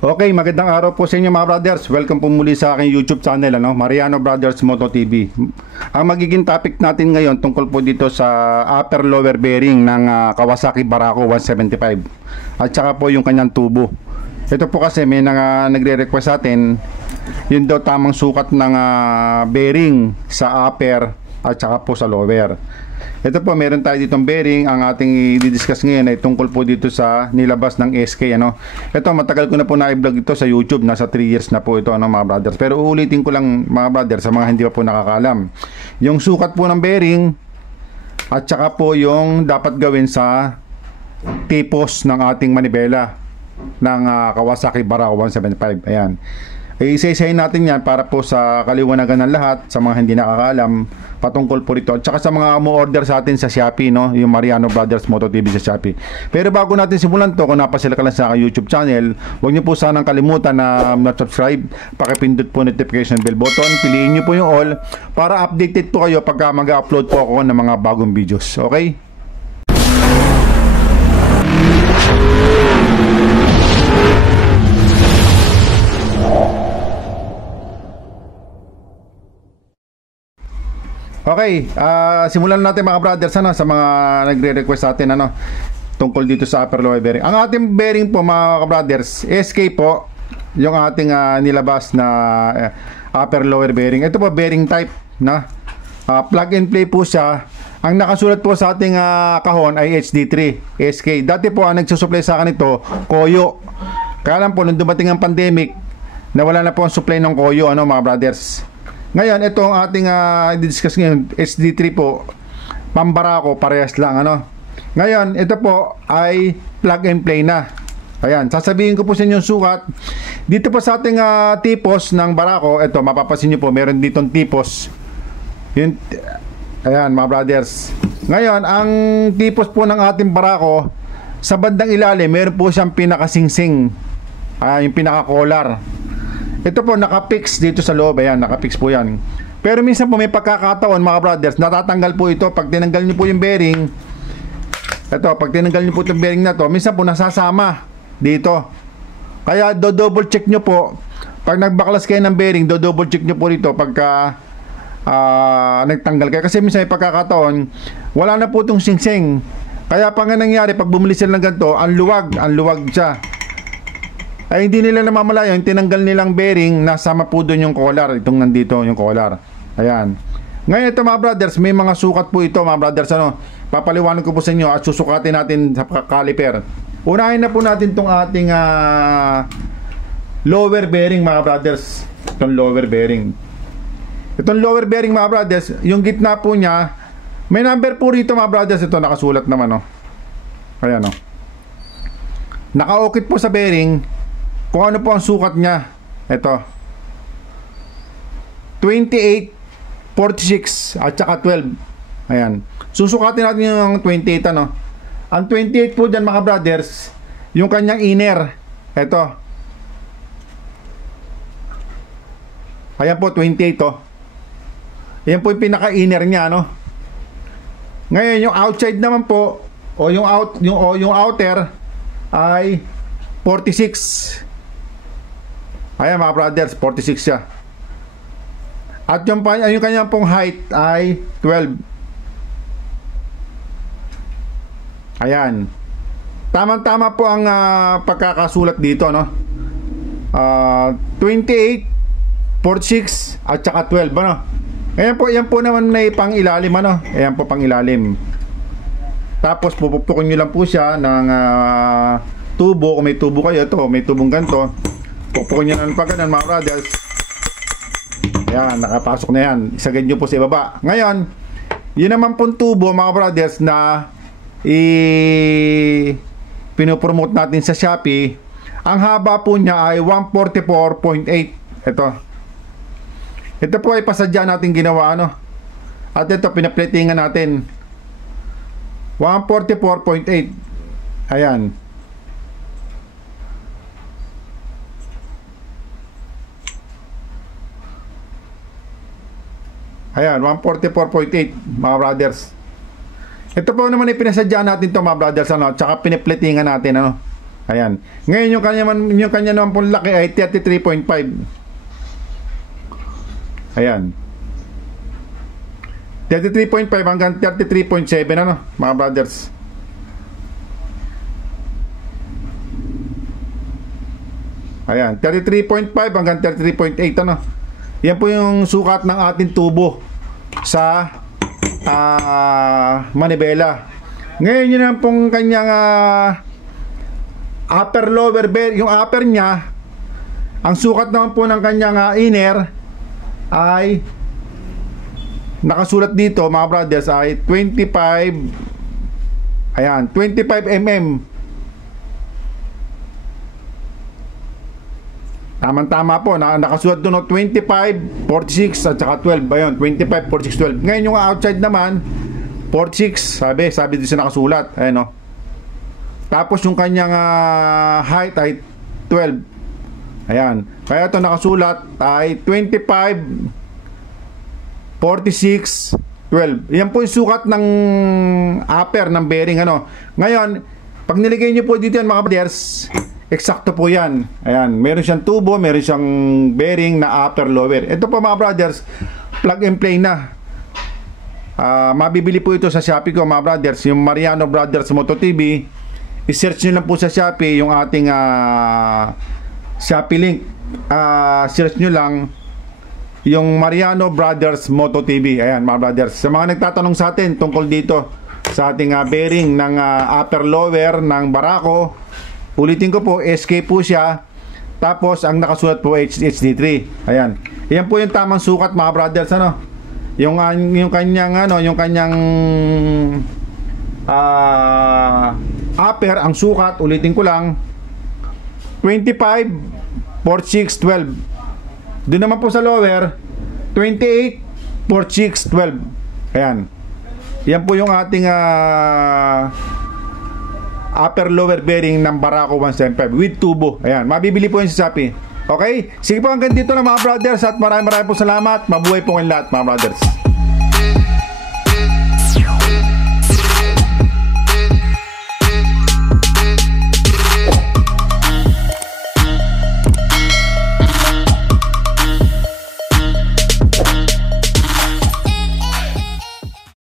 Okay, magandang araw po sa inyo mga brothers. Welcome po muli sa aking YouTube channel, Mariano Brothers Moto TV. Ang magiging topic natin ngayon tungkol po dito sa upper lower bearing ng Kawasaki Barako 175 at saka po yung kanyang tubo. Ito po kasi may nagre-request sa atin yun daw tamang sukat ng bearing sa upper at saka po sa lower. Ito po, meron tayo ditong bearing. Ang ating i-discuss ngayon ay tungkol po dito sa nilabas ng SK, Ito, matagal ko na po na-vlog ito sa YouTube. Nasa 3 years na po ito, mga brothers. Pero uulitin ko lang, mga brothers, sa mga hindi pa po nakakalam. Yung sukat po ng bearing at saka po yung dapat gawin sa tipos ng ating manibela ng Kawasaki Barako 175. Ayan. Isa-isahin natin yan para po sa kaliwanagan ng lahat, sa mga hindi nakakaalam patungkol po rito. At saka sa mga mo-order sa atin sa Shopee, yung Mariano Brothers Moto TV sa Shopee. Pero bago natin simulan to, kung napasila ka lang sa aking YouTube channel, huwag niyo po sanang kalimutan na subscribe, pakipindot po notification bell button, piliin niyo po yung all para updated po kayo pagka mag-upload po ako ng mga bagong videos. Okay? Okay, simulan natin mga brothers sa mga nagre-request sa atin tungkol dito sa upper lower bearing. Ang ating bearing po mga brothers, SK po yung ating nilabas na upper lower bearing. Ito po bearing type plug and play po siya. Ang nakasulat po sa ating kahon ay HD3 SK. Dati po ang nagsusupply sa akin ito, Koyo. Kaya lang po nung dumating ang pandemic, nawala na po ang supply ng Koyo mga brothers. Ngayon, ito ang ating i-discuss ngayon, SD3 po, Pambarako, parehas lang, Ngayon, ito po ay plug and play na. Ayan, sasabihin ko po sa inyo yung sukat. Dito po sa ating tipos ng Barako, ito, mapapasin nyo po, meron ditong tipos. Yun, ayan, mga brothers. Ngayon, ang tipos po ng ating Barako, sa bandang ilalim, meron po siyang pinakasingsing, yung pinaka-collar. Ito po nakapix dito sa loob. Ayan, nakapix po yan. Pero minsan po may pagkakataon mga brothers, natatanggal po ito. Pag tinanggal nyo po yung bearing, ito, pag tinanggal nyo po itong bearing na to, minsan po nasasama dito. Kaya do-double check nyo po. Pag nagbaklas kayo ng bearing, do-double check nyo po dito pagka nagtanggal kayo. Kasi minsan may pagkakataon, wala na po itong singsing. Kaya pa nga nangyari, pag bumili sila ng ganito, ang luwag siya. Ay hindi nila namamalayan, tinanggal nilang bearing, nasama po doon yung collar. Itong nandito yung collar. Ayan. Ngayon ito mga brothers, may mga sukat po ito mga brothers. Papaliwanag ko po sa inyo at susukatin natin sa caliper. Unahin na po natin itong ating lower bearing mga brothers. Itong lower bearing. Itong lower bearing mga brothers, yung gitna po niya, may number po rito mga brothers. Ito nakasulat naman Ayan naka-okit po sa bearing. Kung ano po ang sukat niya. Ito 28, 46 at saka 12. Ayan. Susukatin natin yung 28 Ang 28 po dyan mga brothers, yung kanyang inner. Ito. Ayan po 28 Ayan po yung pinaka-inner niya Ngayon yung outside naman po o yung outer ay 46. Ayan mga brothers, 46 siya. At yung kanyang pong height ay 12. Ayan. Tama-tama po ang pagkakasulat dito 28, 46 at saka 12 Ayan po, yan po naman na pang ilalim Ayan po pang ilalim. Tapos pupukpukin nyo lang po siya ng tubo. Kung may tubo kayo, ito may tubong ganito, pupukpukin nyo ng pagkanan mga brothers. Ayan, nakapasok na yan. Isagad nyo po sa ibaba. Ngayon, yun naman pong tubo mga brothers na pinopromote natin sa Shopee. Ang haba po niya ay 144.8. Ito po ay pasadya natin ginawa at ito pinaplatingan natin 144.8. Ayan. Ayan, 144.8 mga brothers. Ito po naman ipinasadya natin to mga brothers, tsaka piniplatingan natin, Ayan. Ngayon yung kanya naman pong laki ay 33.5. Ayan. 33.5 hanggang 33.7 ano, mga brothers. Ayan, 33.5 hanggang 33.8 ano. Yan po yung sukat ng ating tubo sa manibela. Ngayon yun ang pong kanyang upper lower bearing. Yung upper niya, ang sukat naman po ng kanyang inner ay nakasulat dito mga brothers ay 25. Ayan, 25 mm. Tama-tama po, nakasulat doon 25, 46 at saka 12. Ayun, 25, 46, 12. Ngayon yung outside naman 46, sabi dito sa nakasulat. Ayan o. Tapos yung kanyang height ay 12. Ayan. Kaya ito nakasulat ay 25, 46, 12. Yan po yung sukat ng upper ng bearing ano. Ngayon, pag niligay nyo po dito yan mga brothers, eksakto po yan. Ayan, meron siyang tubo, meron siyang bearing na upper lower. Ito po mga brothers, plug and play na. Mabibili po ito sa Shopee ko mga brothers, yung Mariano Brothers Moto TV. I-search nyo lang po sa Shopee yung ating Shopee link. Search nyo lang yung Mariano Brothers Moto TV. Ayan mga brothers, sa mga nagtatanong sa atin tungkol dito sa ating bearing ng upper lower ng Barako, ulitin ko po, SK po siya. Tapos ang nakasulat po HD3. Ayan. Yan po yung tamang sukat mga brothers ano. Yung kanyang upper, ang sukat, ulitin ko lang, 25, 46, 12. Doon naman po sa lower, 28, 46, 12. Ayan. Yan po yung ating upper lower bearing ng Barako 175 with tubo. Ayan, mabibili po yun sa Shopee. Okay? Sige po, hanggang dito na mga brothers, at maraming po salamat. Mabuhay po kayong lahat mga brothers.